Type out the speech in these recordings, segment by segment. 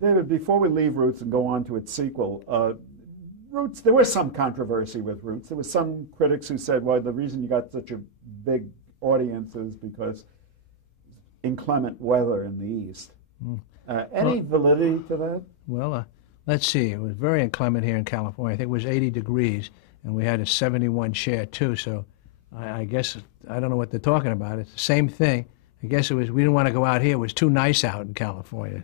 David, before we leave Roots and go on to its sequel, Roots, there was some controversy with Roots. There was some critics who said, well, the reason you got such a big audience is because inclement weather in the East. Any validity to that? Well, let's see. It was very inclement here in California. I think it was 80 degrees, and we had a 71 share, too. So I guess, I don't know what they're talking about. It's the same thing. I guess it was, we didn't want to go out here. It was too nice out in California.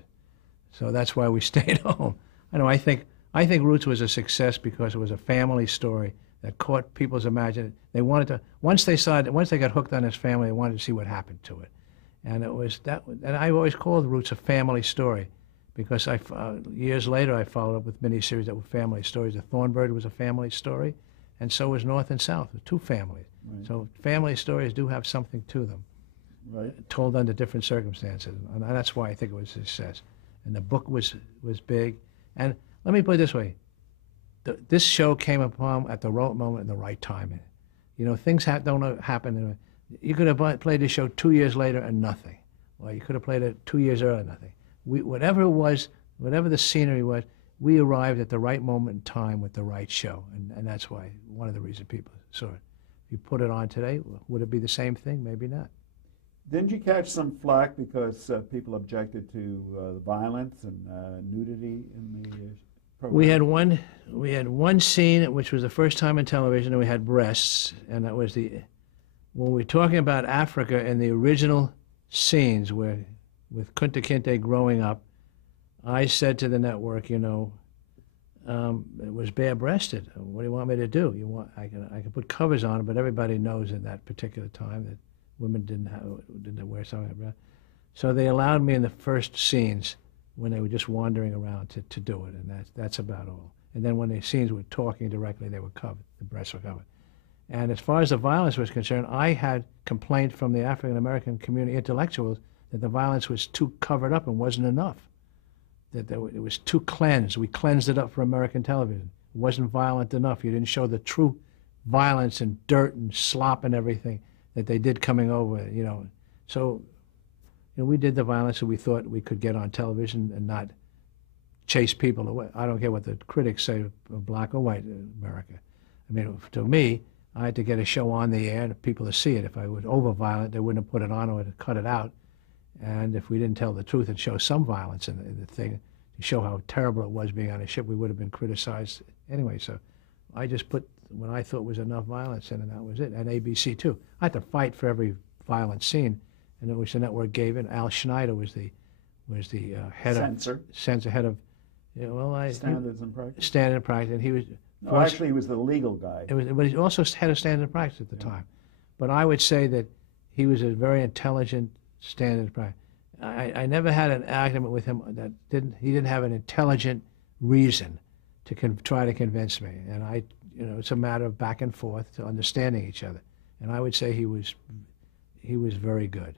So that's why we stayed home. I think Roots was a success because it was a family story that caught people's imagination. They wanted to, once they got hooked on this family, they wanted to see what happened to it. And it was that, and I always called Roots a family story because years later I followed up with miniseries that were family stories. The Thornbird was a family story, and so was North and South, two families. Right. So family stories do have something to them, right? Told under different circumstances, and that's why I think it was a success. And the book was big. And let me put it this way: this show came upon at the right moment and the right time. You know, things don't happen. You could have played the show 2 years later and nothing. Well, you could have played it 2 years earlier, nothing. Whatever it was, whatever the scenery was, we arrived at the right moment in time with the right show, and that's why, one of the reasons people saw it. If you put it on today, would it be the same thing? Maybe not. Didn't you catch some flack because people objected to the violence and nudity in the program? We had one scene which was the first time in television, and we had breasts, and that was when we're talking about Africa and the original scenes with Kunta Kinte growing up, I said to the network, you know, it was bare-breasted. What do you want me to do? I can put covers on it, but everybody knows at that particular time that women didn't wear something like that. So they allowed me in the first scenes when they were just wandering around to do it, and that's about all. And then when the scenes were talking directly, they were covered. The breasts were covered. And as far as the violence was concerned, I had complaint from the African-American community intellectuals that the violence was too covered up and wasn't enough, that it was too cleansed. We cleansed it up for American television. It wasn't violent enough. You didn't show the true violence and dirt and slop and everything that they did coming over, you know. So, you know, we did the violence that we thought we could get on television and not chase people away. I don't care what the critics say of black or white America. I mean, to me, I had to get a show on the air and people to see it. If I was over-violent, they wouldn't have put it on or would cut it out. And if we didn't tell the truth and show some violence in the thing, to show how terrible it was being on a ship, we would have been criticized anyway. So I just put what I thought was enough violence in, and that was it. And ABC, too. I had to fight for every violent scene, and it was the network gave it. Al Schneider was the head head of, you know, Standards and Practice. Standard and Practice, and he was... No, actually, he was the legal guy. But he also had a standard of practice at the time. But I would say that he was a very intelligent standard of practice. I never had an argument with him that he didn't have an intelligent reason to try to convince me. And it's a matter of back and forth to understanding each other. And I would say he was very good.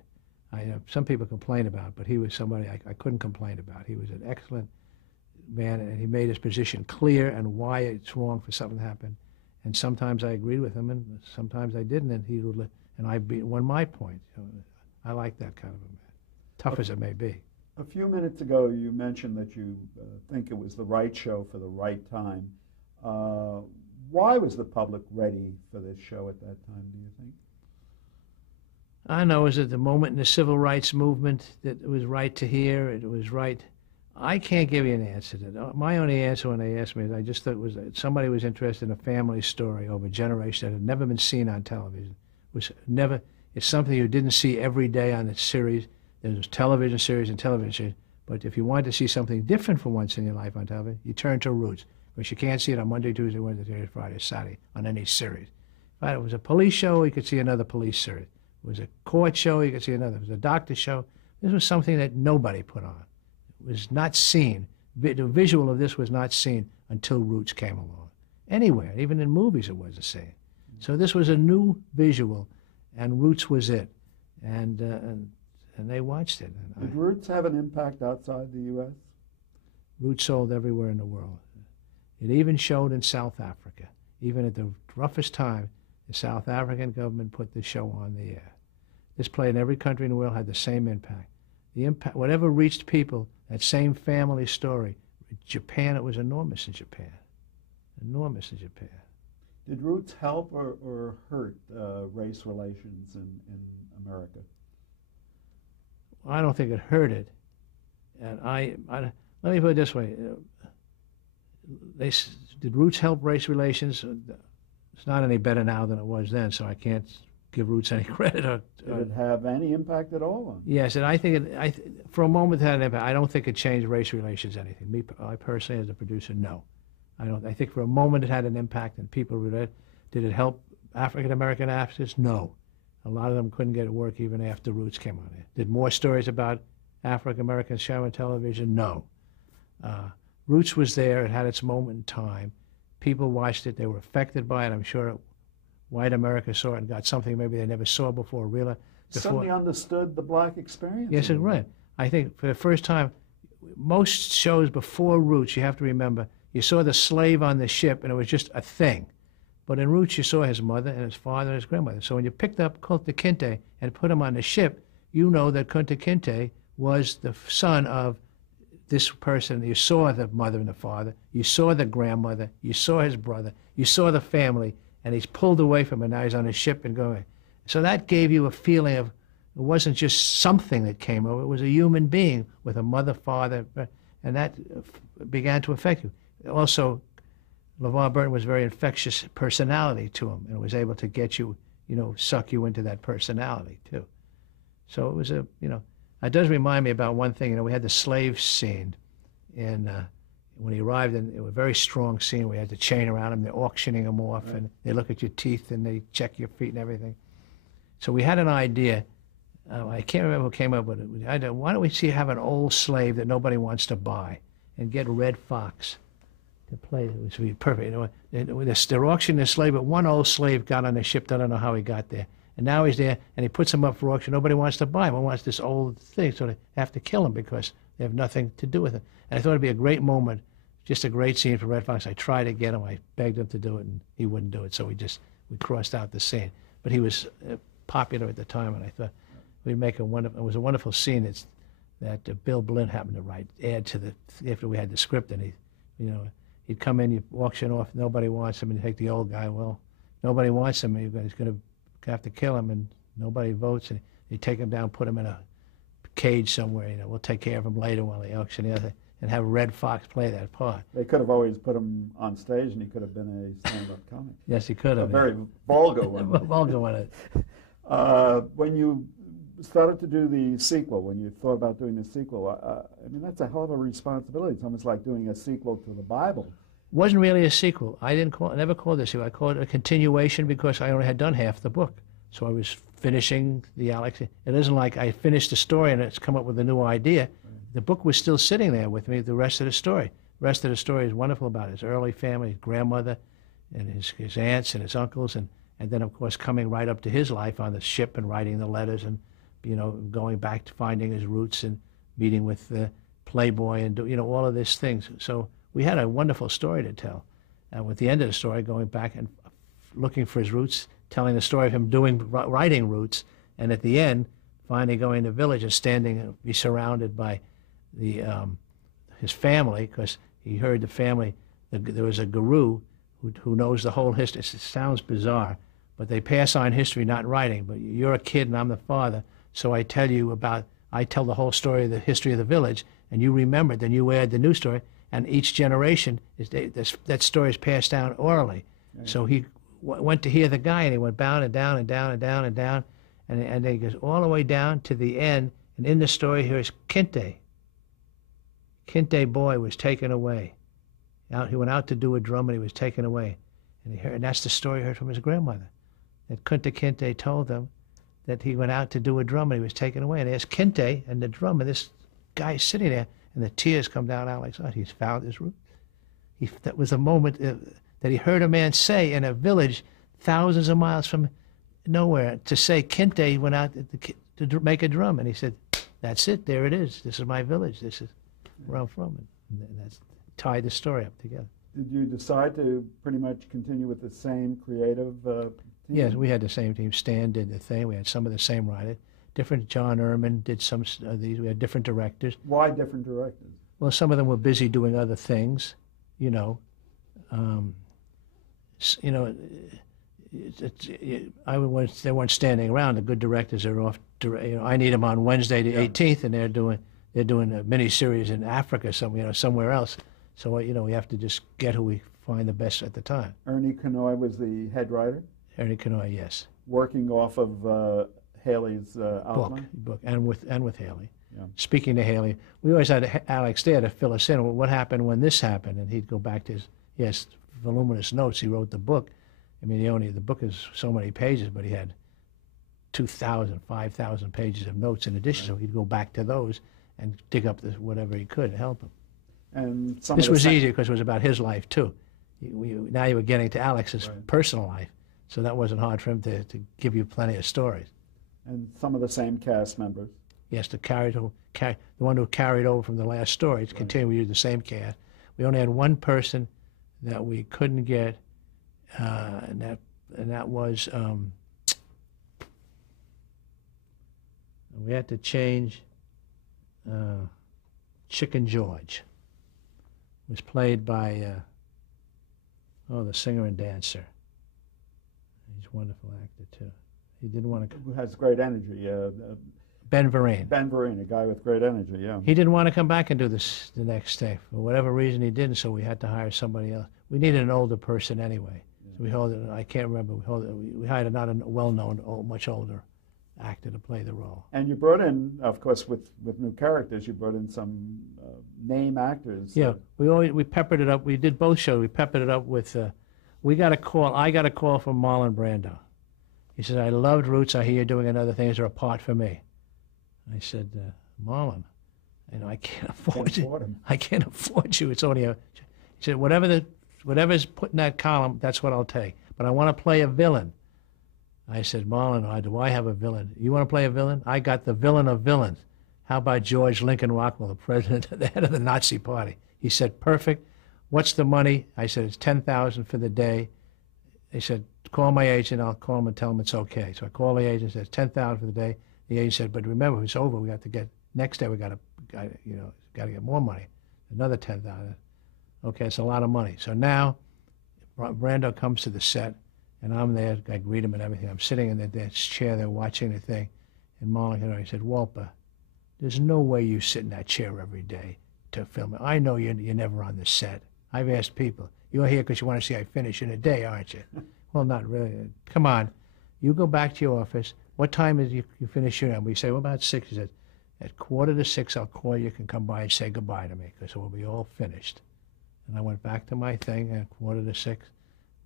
Some people complain about it, but he was somebody I couldn't complain about. He was an excellent man, and he made his position clear and why it's wrong for something to happen. And sometimes I agreed with him, and sometimes I didn't, and I won my point. I like that kind of a man, tough as it may be. A few minutes ago, you mentioned that you think it was the right show for the right time. Why was the public ready for this show at that time, do you think? I know it was at the moment in the civil rights movement that it was right to hear, it was right. I can't give you an answer to that. My only answer when they asked me is I just thought it was that somebody was interested in a family story over generations that had never been seen on television. It's something you didn't see every day on the series. There's television series and television series. But if you wanted to see something different for once in your life on television, you turn to Roots, because you can't see it on Monday, Tuesday, Wednesday, Thursday, Friday, Saturday on any series. If it was a police show, you could see another police series. If it was a court show, you could see another. If it was a doctor show, this was something that nobody put on. Was not seen. The visual of this was not seen until Roots came along. Anywhere, even in movies, it wasn't seen. So this was a new visual, and Roots was it, and they watched it. Did Roots have an impact outside the U.S.? Roots sold everywhere in the world. It even showed in South Africa. Even at the roughest time, the South African government put the show on the air. This played in every country in the world, had the same impact. The impact, whatever reached people That same family story. Japan, it was enormous in Japan. Enormous in Japan. Did Roots help or hurt race relations in America? I don't think it hurt it. And let me put it this way. Did Roots help race relations? It's not any better now than it was then, so I can't give Roots any credit. Did it have any impact at all on? Yes, and I think for a moment it had an impact. I don't think it changed race relations anything. I personally, as a producer, no. I don't. I think for a moment it had an impact, and people read. Did it help African American actors? No. A lot of them couldn't get work even after Roots came on there. Did more stories about African Americans show on television? No. Roots was there. It had its moment in time. People watched it. They were affected by it. I'm sure white America saw it and got something maybe they never saw before. Suddenly understood the black experience. Yes, it's right. I think for the first time, most shows before Roots, you have to remember, you saw the slave on the ship and it was just a thing. But in Roots, you saw his mother and his father and his grandmother. So when you picked up Kunta Kinte and put him on the ship, you know that Kunta Kinte was the son of this person. You saw the mother and the father. You saw the grandmother. You saw his brother. You saw the family. And he's pulled away from it. Now he's on a ship and going. So that gave you a feeling of, it wasn't just something that came over. It was a human being with a mother, father, and that began to affect you. Also, LeVar Burton was a very infectious personality to him and was able to get you, suck you into that personality too. So it was it does remind me about one thing. We had the slave scene when he arrived, and it was a very strong scene. We had the chain around him. They're auctioning him off, right. And they look at your teeth and they check your feet and everything. So we had an idea. I can't remember who came up with it. Why don't we have an old slave that nobody wants to buy and get Red Fox to play? It would be perfect. They're auctioning the slave, but one old slave got on the ship. I don't know how he got there. And now he's there, and he puts him up for auction. Nobody wants to buy him. One wants this old thing, so they have to kill him because they have nothing to do with it. And I thought it'd be a great moment, just a great scene for Red Fox. I tried to get him. I begged him to do it, and he wouldn't do it. So we crossed out the scene. But he was popular at the time, and I thought we'd make it was a wonderful scene. That Bill Blinn happened to add to after we had the script, and he'd come in, you auction off, nobody wants him, and you take the old guy. Well, nobody wants him. He's going to have to kill him, and nobody votes, and you take him down, put him in a cage somewhere. We'll take care of him later while they auction the other, and have Red Fox play that part. They could have always put him on stage, and he could have been a stand-up comic. Yes, he could have. A very vulgar one. Vulgar one. When you started to do the sequel, when you thought about doing the sequel, that's a hell of a responsibility. It's almost like doing a sequel to the Bible. Wasn't really a sequel. I never called it a sequel. I called it a continuation because I only had done half the book. So I was finishing the Alex. It isn't like I finished the story and it's come up with a new idea. Right. The book was still sitting there with me, the rest of the story. The rest of the story is wonderful about his early family, his grandmother, and his aunts and his uncles, and then, of course, coming right up to his life on the ship and writing the letters and, going back to finding his roots and meeting with Playboy and, all of these things. So we had a wonderful story to tell. And with the end of the story, going back and looking for his roots, telling the story of him writing Roots, and at the end, finally going to the village and standing, be surrounded by his family, because he heard the family, there was a guru who knows the whole history. It sounds bizarre, but they pass on history, not writing. But you're a kid and I'm the father, so I tell the whole story of the history of the village, and you remember it, then you add the new story, and each generation, that story is passed down orally. Right. So he went to hear the guy, and he went down and down and down and down and down, and then he goes all the way down to the end, and in the story here's Kinte. Kinte boy was taken away. He went out to do a drum, and he was taken away. And that's the story he heard from his grandmother, that Kunta Kinte told them that he went out to do a drum, and he was taken away. And there's Kinte and the drum, and this guy's sitting there, and the tears come down Alex's eyes. He's found his root. That was a moment that he heard a man say in a village thousands of miles from nowhere, to say Kinte went out to make a drum. And he said, that's it, there it is. This is my village. This is where I'm from. And that's tied the story up together. Did you decide to pretty much continue with the same creative team? Yes, we had the same team. Stan did the thing. We had some of the same writers. different. John Erman did some of these. We had different directors. Why different directors? Well, some of them were busy doing other things, you know. You know, they weren't standing around. The good directors are off. You know, I need them on Wednesday the 18th, and they're doing a mini series in Africa, somewhere else. So you know, we have to just get who we find the best at the time. Ernie Kenoy was the head writer. Ernie Kenoy, yes. Working off of Haley's outline. Book, and with Haley. Yeah. Speaking to Haley, we always had Alex there to fill us in. Well, what happened when this happened? And he'd go back to his voluminous notes. He wrote the book. I mean, the book is so many pages, but he had 2,000, 5,000 pages of notes in addition. Right. So he'd go back to those and dig up whatever he could to help him. And this was easier because it was about his life too. Now you were getting to Alex's personal life, so that wasn't hard for him to give you plenty of stories. And some of the same cast members. Yes, the one who carried over from the last story. To continue, we used the same cast. We only had one person that we couldn't get, and that was we had to change. Chicken George was played by the singer and dancer. He's a wonderful actor too. He didn't want to. Who has great energy? Ben Vereen. Ben Vereen, a guy with great energy. Yeah. He didn't want to come back and do this the next day for whatever reason. He didn't, so we had to hire somebody else. We needed an older person anyway. So I can't remember. We hired not a well-known, much older actor to play the role. And you brought in, of course, with new characters, you brought in some name actors. Yeah, we peppered it up. We did both shows. We peppered it up with. I got a call from Marlon Brando. He said, "I loved Roots. I hear you're doing another thing. Is there a part for me?" I said, "Marlon, I can't afford you. I can't afford you. It's only a." He said, "Whatever's put in that column, that's what I'll take. But I want to play a villain." I said, "Marlon, do I have a villain? You want to play a villain? I got the villain of villains. How about George Lincoln Rockwell, the president, the head of the Nazi Party?" He said, "Perfect. What's the money?" I said, "It's $10,000 for the day." They said, "Call my agent. I'll call him and tell him it's okay." So I called the agent. Said, "$10,000 for the day." The agent said, "But remember, it's over. We got to get next day. We got to get more money. Another $10,000." Okay, it's a lot of money. So now, Brando comes to the set, and I'm there. I greet him and everything. I'm sitting in their chair. They're watching the thing, and Marlon, he said, "Wolper, there's no way you sit in that chair every day to film it. I know you're never on the set. I've asked people. You're here because you want to see I finish in a day, aren't you?" "Well, not really. Come on. You go back to your office. What time is you finish your end?" We say, "Well, about 6. He said, "At 5:45, I'll call you. You can come by and say goodbye to me because we'll be all finished." And I went back to my thing, and at 5:45,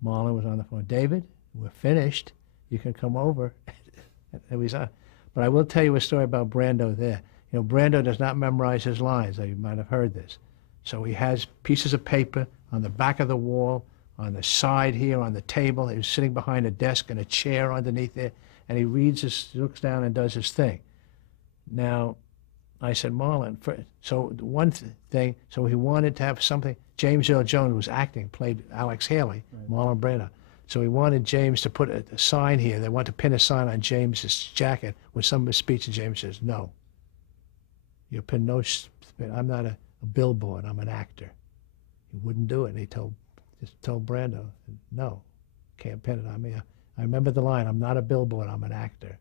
Marlon was on the phone. "David, we're finished. You can come over." And he's on. But I will tell you a story about Brando there. Brando does not memorize his lines. You might have heard this. So he has pieces of paper on the back of the wall, on the side here, on the table. He was sitting behind a desk and a chair underneath there, and he looks down and does his thing. Now, I said, "Marlon," so one thing, so he wanted to have something. James Earl Jones was acting, played Alex Haley, right. Marlon Brando. So he wanted James to put a sign here. They want to pin a sign on James's jacket with some of his speech, and James says, "No. You pin no, I'm not a billboard, I'm an actor." He wouldn't do it, and he just told Brando, "No, can't pin it on me." I remember the line, "I'm not a billboard, I'm an actor."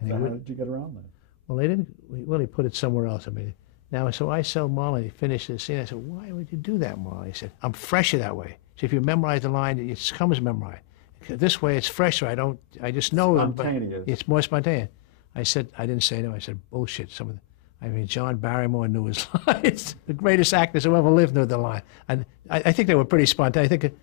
And so how did you get around that? Well, he put it somewhere else. So I tell Marlon, he finished the scene. I said, "Why would you do that, Marlon?" He said, "I'm fresher that way. So if you memorize the line, it comes memorized. This way it's fresher. I just know them, but it's more spontaneous." I said, I didn't say no. I said, "Bullshit." John Barrymore knew his lines. The greatest actors who ever lived knew the line. And I think they were pretty spontaneous. I think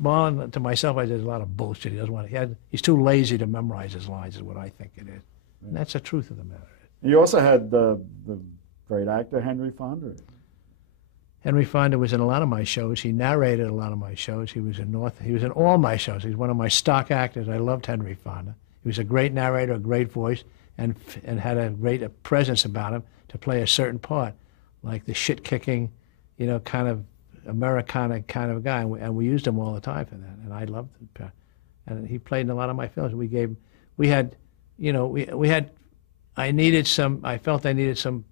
Marlon, to myself, I said, "There's a lot of bullshit. He doesn't want he's too lazy to memorize his lines," is what I think it is. Right. And that's the truth of the matter. You also had the great actor Henry Fonda. Henry Fonda was in a lot of my shows. He narrated a lot of my shows. He was in all my shows. He's one of my stock actors. I loved Henry Fonda. He was a great narrator, a great voice, and had a great presence about him to play a certain part, like the shit-kicking, kind of Americana kind of guy. And we used him all the time for that, and I loved him. And he played in a lot of my films. We had I felt I needed some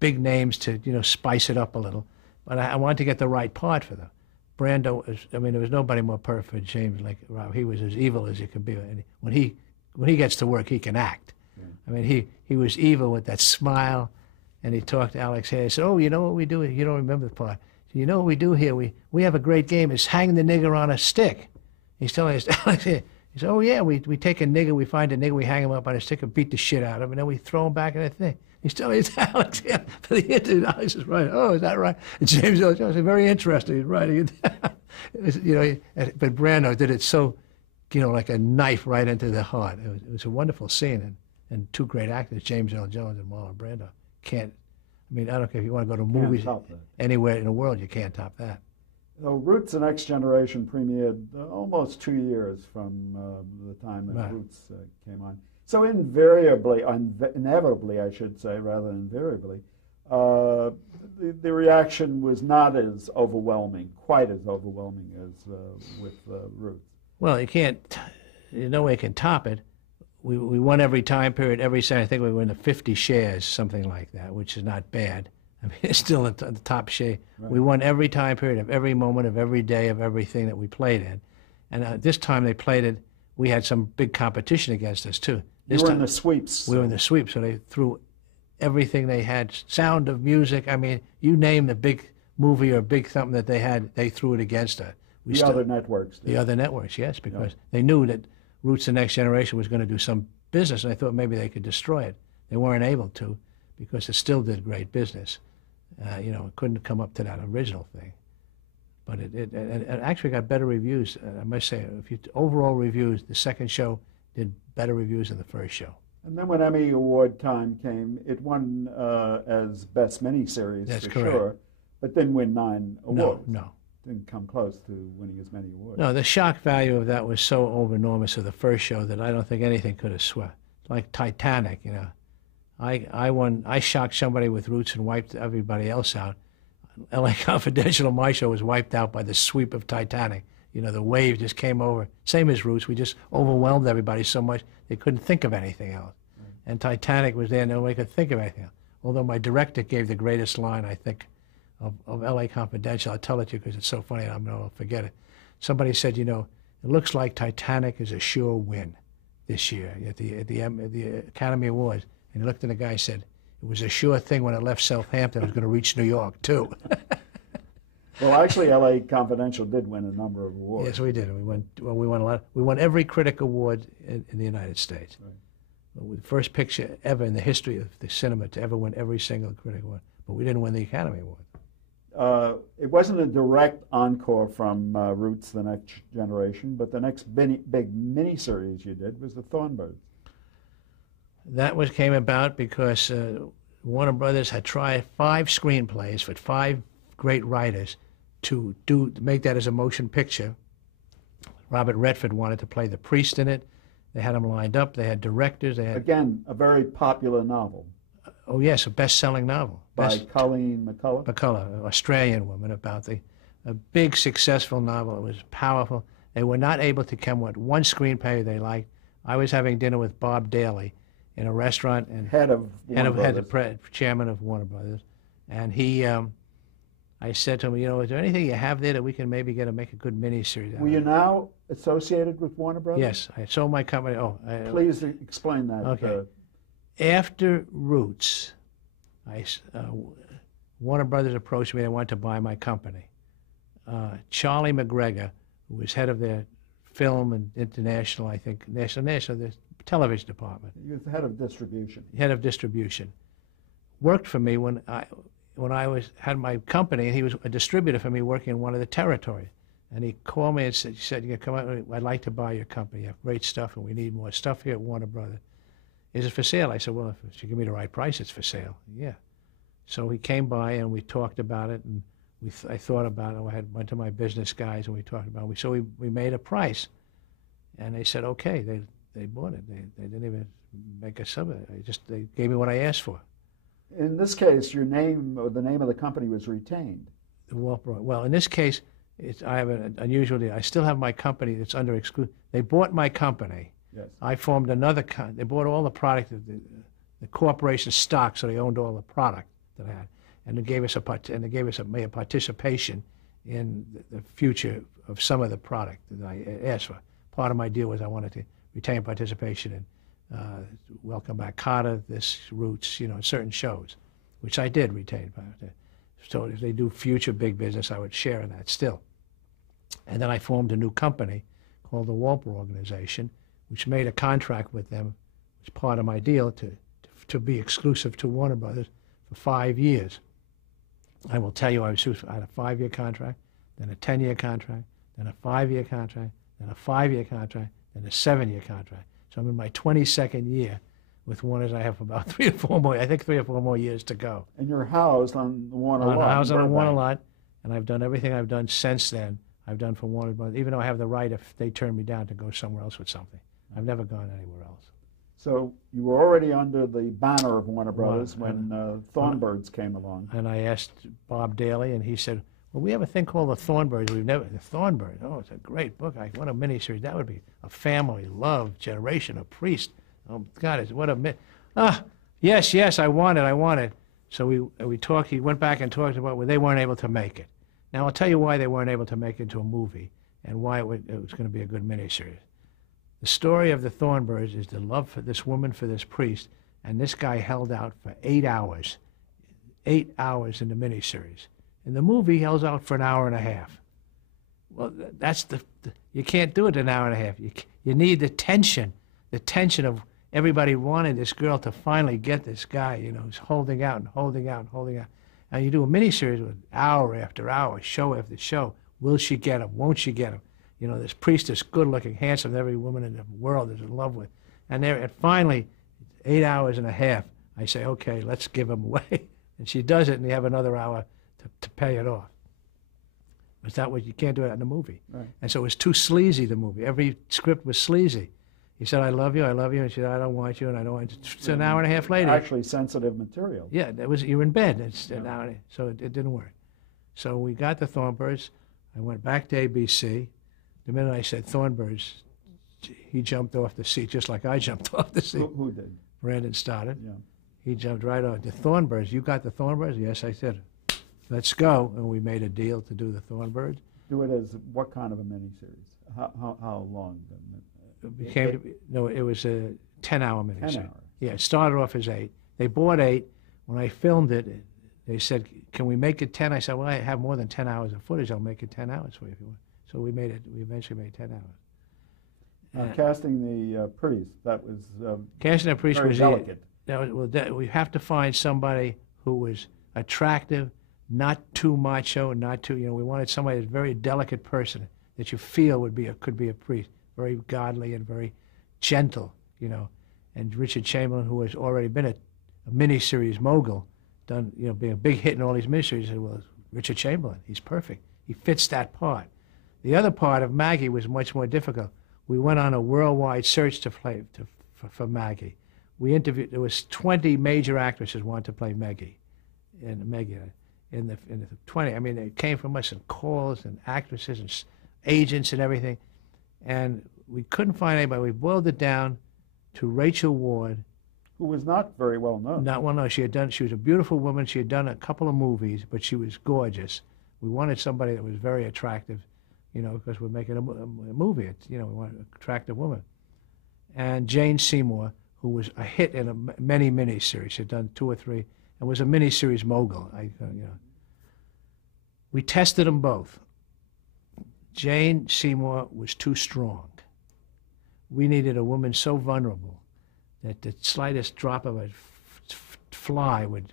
big names to, spice it up a little. But I wanted to get the right part for them. Brando, there was nobody more perfect for James like Rob. He was as evil as you could be. And when he gets to work, he can act. Yeah. He was evil with that smile, and he talked to Alex Hayes. He said, "Oh, you know what we do? You don't remember the part. You know what we do here? We have a great game. It's hang the nigger on a stick." He's telling us, Alex Hayes. He said, "Oh yeah, we take a nigger, we find a nigger, we hang him up on a stick and beat the shit out of him, and then we throw him back in the thing." He's telling us, Alex, yeah, for the interview. Alex is right. "Oh, is that right?" And James Earl Jones said, "Very interesting." He's right. But Brando did it so, like a knife right into the heart. It was a wonderful scene, and two great actors, James Earl Jones and Marlon Brando. I don't care if you want to go to movies anywhere in the world, you can't top that. Roots: The Next Generation premiered almost 2 years from the time that Right. Roots came on. So inevitably, I should say, rather than invariably, the reaction was not as overwhelming, quite as overwhelming as with Roots. Well, there's no way it can top it. We won every time period, every Saturday. I think we won the 50 shares, something like that, which is not bad. It's still at the top share. Right. We won every time period of every moment of every day of everything that we played in. And this time they played it, we had some big competition against us, too. You were in the sweeps. We were in the sweeps, so they threw everything they had, Sound of Music. You name the big movie or big something that they had, they threw it against us. Other networks. The other networks, yes, because they knew that Roots: The Next Generation was going to do some business, and they thought maybe they could destroy it. They weren't able to, because it still did great business. It couldn't come up to that original thing. But it actually got better reviews. I must say, overall reviews, the second show did better reviews than the first show. And then when Emmy Award time came, it won as Best Miniseries, That's for correct. sure, but didn't win 9 awards. No. Didn't come close to winning as many awards. No, the shock value of that was so enormous of the first show that I don't think anything could have swept. Like Titanic, I shocked somebody with Roots and wiped everybody else out. L.A. Confidential, my show, was wiped out by the sweep of Titanic. The wave just came over. Same as Roots, we just overwhelmed everybody so much they couldn't think of anything else. Right. And Titanic was there, and nobody could think of anything else. Although my director gave the greatest line, I think, of L.A. Confidential. I'll tell it to you because it's so funny, and I'll forget it. Somebody said, it looks like Titanic is a sure win this year at the Academy Awards. And he looked at the guy and said, it was a sure thing when it left Southampton, it was going to reach New York, too. Well, actually, L.A. Confidential did win a number of awards. Yes, we did. We won a lot. We won every critic award in the United States. Right. The first picture ever in the history of the cinema to ever win every single critic award. But we didn't win the Academy Award. It wasn't a direct encore from Roots: The Next Generation, but the next big miniseries you did was The Thornbirds. That came about because Warner Brothers had tried 5 screenplays with 5 great writers to make that as a motion picture. Robert Redford wanted to play the priest in it. They had him lined up. They had directors. Again, a very popular novel. Oh yes, a best-selling novel by Colleen McCullough. McCullough, an Australian woman, about a big successful novel. It was powerful. They were not able to come with one screenplay they liked. I was having dinner with Bob Daly in a restaurant, and the chairman of Warner Brothers, and he. I said to him, is there anything you have there that we can maybe make a good miniseries? Were you now associated with Warner Brothers? Yes, I sold my company. Please explain that. Okay. After Roots, Warner Brothers approached me. They wanted to buy my company. Charlie McGregor, who was head of their film and international, I think, national, the television department. He was the head of distribution. Head of distribution. Worked for me when I had my company, and he was a distributor for me working in one of the territories. And he called me and said, come on, I'd like to buy your company. You have great stuff, and we need more stuff here at Warner Brothers. Is it for sale? I said, well, if you give me the right price, it's for sale. Yeah. So he came by, and we talked about it, and I thought about it. I went to my business guys, and we talked about it. So we made a price. And they said, okay. They bought it. They didn't even make a sub. They gave me what I asked for. In this case, your name or the name of the company was retained. The Wolper. Well, in this case, I have an unusual deal. I still have my company that's under exclusion. They bought my company. Yes. I formed another. They bought all the product of corporation stock, so they owned all the product that I had, and they gave us a participation in the future of some of the product that I asked for. Part of my deal was I wanted to retain participation in Welcome Back Kotter, this Roots, certain shows, which I did retain. So if they do future big business, I would share in that still. And then I formed a new company called the Wolper Organization, which made a contract with them, as part of my deal, to be exclusive to Warner Brothers for 5 years. I will tell you, I had a 5-year contract, then a 10-year contract, then a 5-year contract, then a 5-year contract, then a 7-year contract. So I'm in my 22nd year with Warner's. I have about 3 or 4 more, I think 3 or 4 more years to go. And you're housed on the Warner lot. Housed on the Warner lot, and I've done everything I've done since then. I've done for Warner Brothers, even though I have the right, if they turn me down, to go somewhere else with something. I've never gone anywhere else. So you were already under the banner of Warner Brothers when Thornbirds came along. And I asked Bob Daly, and he said, well, we have a thing called the Thornbirds. The Thornbirds, oh, it's a great book. What a miniseries. That would be a family, love, generation, a priest. Oh, God, what a yes, I want it. So we talked, he went back and talked about, well, they weren't able to make it. Now, I'll tell you why they weren't able to make it into a movie and why it was going to be a good miniseries. The story of the Thornbirds is the love for this woman, for this priest, and this guy held out for 8 hours. 8 hours in the miniseries. In the movie, he held out for an hour and a half. Well, that's you can't do it in an hour and a half. You need the tension of everybody wanting this girl to finally get this guy, who's holding out and holding out and holding out. And you do a miniseries with hour after hour, show after show. Will she get him? Won't she get him? This priest is good-looking, handsome, that every woman in the world is in love with. And finally, 8 hours and a half, I say, okay, let's give him away. And she does it, and you have another hour to pay it off. But that was, you can't do it in the movie. Right. And so it was too sleazy, the movie. Every script was sleazy. He said, I love you, and she said, I don't want you, and I don't want you. It's an hour and a half later. Actually sensitive material. Yeah, you're in bed. It's an hour, so it didn't work. So we got the Thornbirds. I went back to ABC. The minute I said Thornbirds, he jumped off the seat, just like I jumped off the seat. Who did? Brandon started. Yeah. He jumped right on. The Thornbirds, you got the Thornbirds? Yes, I said, let's go. And we made a deal to do the Thornbirds. Do it as what kind of a miniseries? How long? It was a 10-hour miniseries. 10 hours. Yeah, it started off as 8. They bought 8. When I filmed it, they said, can we make it 10? I said, well, I have more than 10 hours of footage. I'll make it 10 hours for you if you want. So we eventually made 10 hours. Casting the priest, that was casting the priest very was delicate. We have to find somebody who was attractive, not too macho, not too, we wanted somebody that's a very delicate person that you feel could be a priest, very godly and very gentle, And Richard Chamberlain, who has already been a miniseries mogul, done, being a big hit in all these miniseries, said, well, Richard Chamberlain, he's perfect. He fits that part. The other part of Maggie was much more difficult. We went on a worldwide search for Maggie. We interviewed, there was 20 major actresses wanted to play Maggie in the 20. I mean, they came from us in calls and actresses and agents and everything. And we couldn't find anybody. We boiled it down to Rachel Ward. Who was not very well known. Not well known. She was a beautiful woman. She had done a couple of movies, but she was gorgeous. We wanted somebody that was very attractive, because we're making a movie. We want an attractive woman. And Jane Seymour, who was a hit in many miniseries. She had done 2 or 3 and was a miniseries mogul. We tested them both. Jane Seymour was too strong. We needed a woman so vulnerable that the slightest drop of a fly would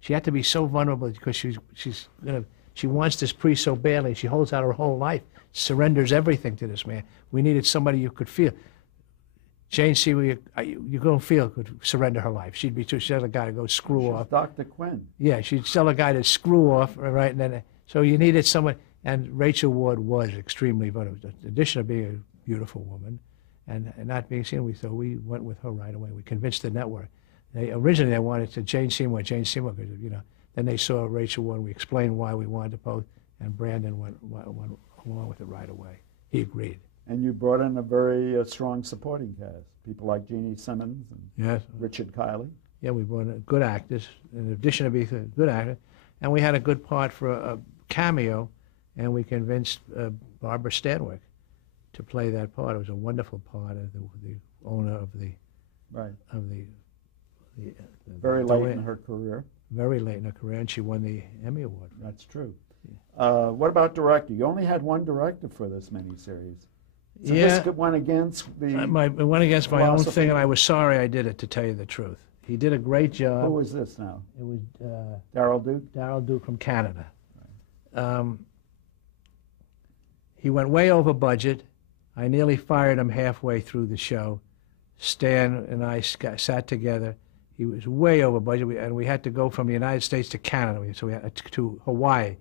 she had to be so vulnerable because she wants this priest so badly. She holds out her whole life, surrenders everything to this man. We needed somebody you could feel. Jane Seymour, you don't feel could surrender her life. She'd tell a guy to go screw off. Dr. Quinn. Yeah, she'd tell a guy to screw off, right? And then, so you needed someone, and Rachel Ward was extremely vulnerable. In addition to being a beautiful woman and not being seen, so we went with her right away. We convinced the network. Originally they wanted to Jane Seymour, because, then they saw Rachel Ward. We explained why we wanted to both, and Brandon went along with it right away. He agreed. And you brought in a very strong supporting cast. People like Jeannie Simmons and Yes. Richard Kiley. Yeah, we brought in good actors, in addition to being a good actor. And we had a good part for a cameo, and we convinced Barbara Stanwyck to play that part. It was a wonderful part of the owner of the Right. of the Very late in her career. very late in her career, and she won the Emmy Award. That's true. What about director? You only had one director for this miniseries. So Yeah. this went against the. It went against my own philosophy. thing, and I was sorry I did it, to tell you the truth. He did a great job. Who was this now? It was Darryl Duke? Darryl Duke from Canada. He went way over budget. I nearly fired him halfway through the show. Stan and I sat together. He was way over budget, and we had to go from the United States to Canada. So we had to Hawaii.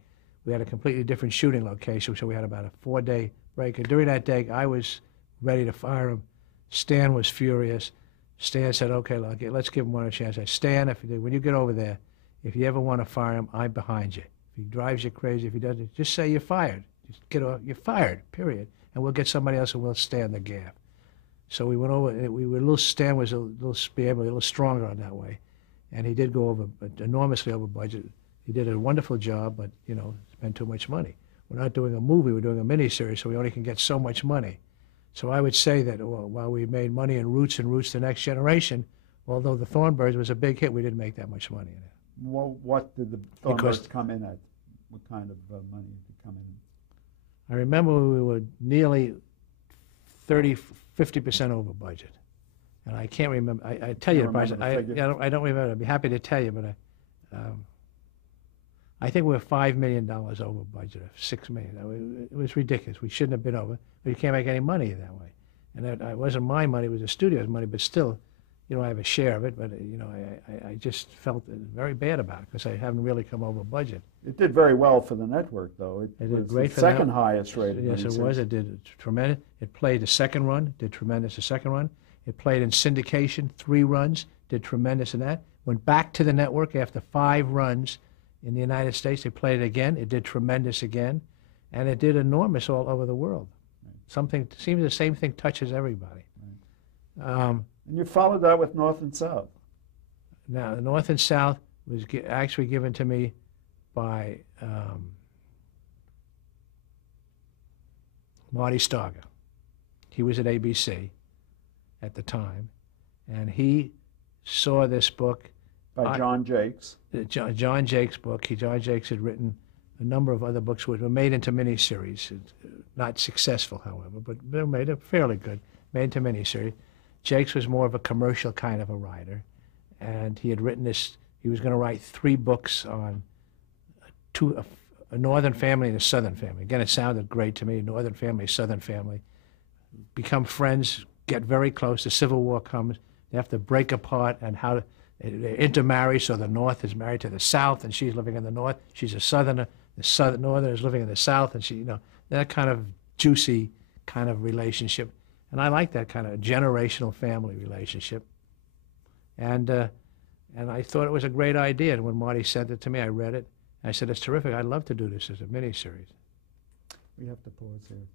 We had a completely different shooting location, so we had about a 4-day break. And during that day, I was ready to fire him. Stan was furious. Stan said, "Okay, let's give him one chance." I said, "Stan, when you get over there, if you ever want to fire him, I'm behind you. If he drives you crazy, if he doesn't, just say you're fired. Just get off. You're fired, period. And we'll get somebody else who will stand the gap." So we went over. Stan was a little stronger on that way, and he did go over, enormously over budget. He did a wonderful job, but spent too much money. We're not doing a movie; we're doing a miniseries, so we only can get so much money. So I would say that while we made money in Roots and Roots the Next Generation, although the Thornbirds was a big hit, we didn't make that much money in it. Well, what did the Thornbirds come in at? What kind of money did it come in? I remember we were nearly 50% over budget. And I can't remember. I tell you the price. I don't remember. I'd be happy to tell you, but I think we were $5 million over budget, or $6 million. It was ridiculous. We shouldn't have been over, but you can't make any money that way. And it wasn't my money; it was the studio's money. But still, I have a share of it. But I just felt very bad about it because I haven't really come over budget. It did very well for the network, though. It did was great the for second that. highest rated. Yes, it was. It did tremendous. It played the second run, did tremendous the second run. It played in syndication 3 runs, did tremendous in that. Went back to the network after 5 runs in the United States. They played it again. It did tremendous again, and it did enormous all over the world. Right. Seems the same thing touches everybody. Right. And you followed that with North and South. Now, the North and South was actually given to me by Marty Starger. He was at ABC at the time, and he saw this book. By John Jakes. John Jakes' book. John Jakes had written a number of other books which were made into miniseries. Not successful, however, but they were made fairly good, made into miniseries. Jakes was more of a commercial kind of a writer, and he had written this. He was going to write 3 books on a northern family and a southern family. Again, it sounded great to me, northern family, southern family. Become friends, get very close. The Civil War comes. They have to break apart, and how they intermarry, so the North is married to the South, and she's living in the North. She's a Southerner. The Northerner is living in the South, and that kind of juicy kind of relationship. And I like that kind of generational family relationship. And I thought it was a great idea. And when Marty sent it to me, I read it. I said, "It's terrific. I'd love to do this as a miniseries." We have to pause here.